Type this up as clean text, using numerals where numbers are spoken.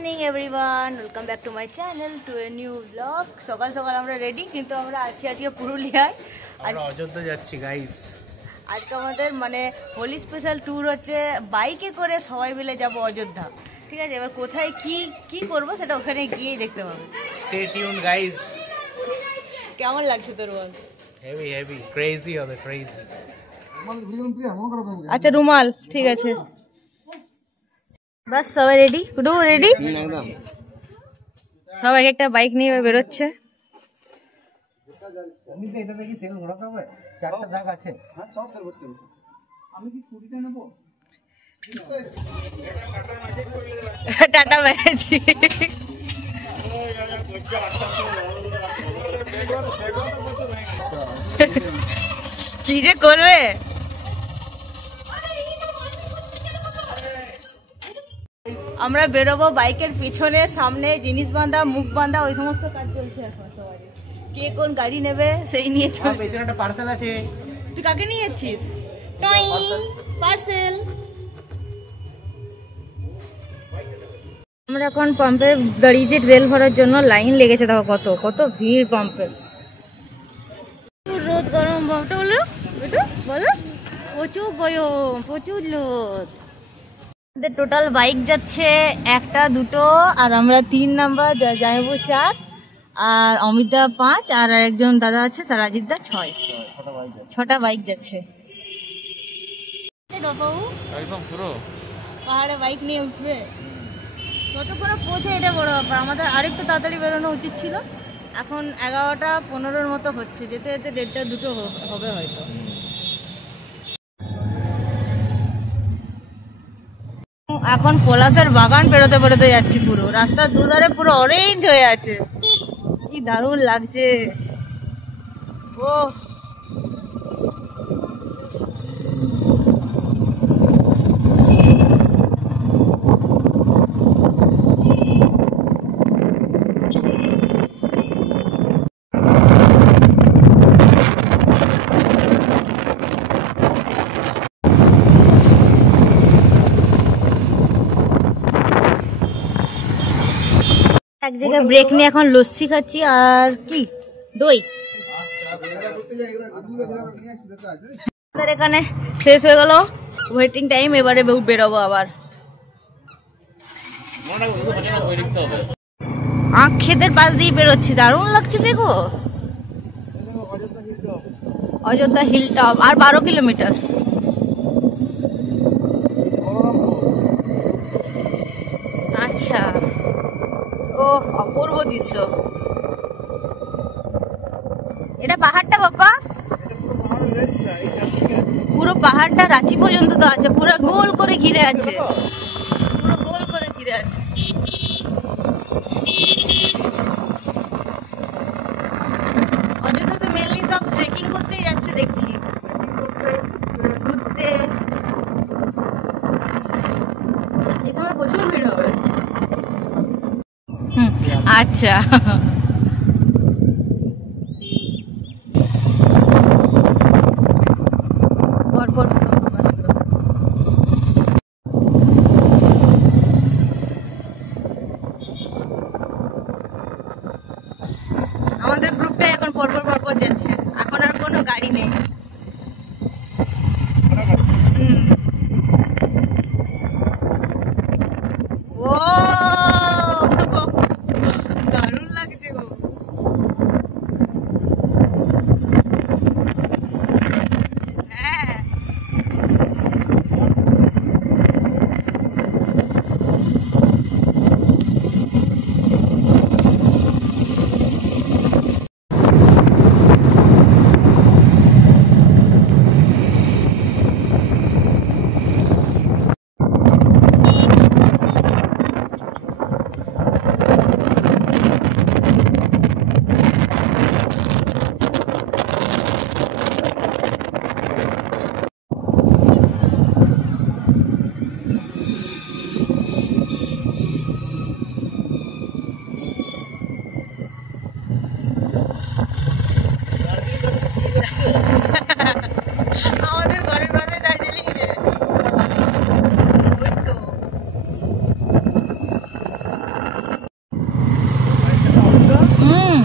Morning everyone, welcome back to my channel to a new blog. সকাল সকাল আমরা ready, কিন্তু আমরা আছি আজকে পুরুলিয়ায়। আমরা অযোধ্যা যাচ্ছি গাইস। আজকে আমাদের হোলি স্পেশাল ট্যুর হচ্ছে, বাইকে করে সবাই মিলে যাব অযোধ্যা। ঠিক আছে, এবার কোথায় কি কি করবো সেটা ওখানে গিয়েই দেখতে পাবো। Stay tune guys. কেমন লাগছে তোর বল? হেভি হেভি ক্রেজি হবে, ক্রেজি। আচ্ছা রুমাল, ঠিক আছে। বাস সবাই রেডি? টুডু রেডি? একদম। সবাই একটা বাইক নিয়ে বেরোচ্ছে। টাটা বেড়েছি। কি যে করবে। আমরা বেরোবো, বাইকের পিছনে সামনে জিনিস বাঁধা, মুখ বাঁধা, ওই সমস্ত কাজ চলছে এখন। সবাই কে কোন গাড়ি নেবে সেই নিয়ে চলছে। পেছনে একটা পার্সেল আছে। তুই কাকে নিয়ে যাচ্ছিস? পার্সেল। আমরা এখন পাম্পে গাড়ি যে তেল ভরার জন্য লাইন লেগেছে, দেখো কত কত ভিড় পাম্পে। রোদ গরম বাপটা বলো, বলো প্রচুর গরম, প্রচুর রোদ। টোটাল বাইক যাচ্ছে একটা দুটো, আর আমরা 3 নাম্বার, জামাইবু 4, আর অমিতদা 5, আর একজন দাদা আছে রাজীবদা 6। 6টা বাইক যাচ্ছে। একদম পুরো পাহাড়ে বাইক নিয়ে উঠবে, কতক্ষণে পৌঁছে এটা বড় ব্যাপার। আমাদের আরেকটু তাড়াতাড়ি বেরোনো উচিত ছিল। এখন 11টা 15-র মতো হচ্ছে, যেতে যেতে 1:30 2 হবে হয়তো। এখন পলাশের বাগান পেরোতে পেরোতে যাচ্ছি, পুরো রাস্তার দুধারে পুরো অরেঞ্জ হয়ে আছে, কি দারুণ লাগছে। ও এক জায়গায় ব্রেক নিয়ে এখন লস্যি খাচ্ছি, আর কি দই। এখানে শেষ হয়ে গেল ওয়েটিং টাইম, এবারে বেরোবো আবার। ক্ষেতের পাশ দিয়ে বেরোচ্ছি, দারুণ লাগছে। দেখো অযোধ্যা হিল টপ, আর 12 কিলোমিটার। আচ্ছা, ও অপূর্ব দৃশ্য। এটা পাহাড়টা বাবা, পুরো পাহাড়টা রাঁচি পর্যন্ত তো আছে, পুরো গোল করে ঘিরে আছে, পুরো গোল করে ঘিরে আছে। অযোধ্যাতে মেনলি সব ট্রেকিং করতেই যাচ্ছে দেখছি, ঘুরতে। এই সময় প্রচুর ভিড় হবে। আচ্ছা, আমাদের গ্রুপটা এখন পরপর যাচ্ছে, এখন আর কোনো গাড়ি নেই। ও দারুণ লাগছে গো। হ্যাঁ, হুম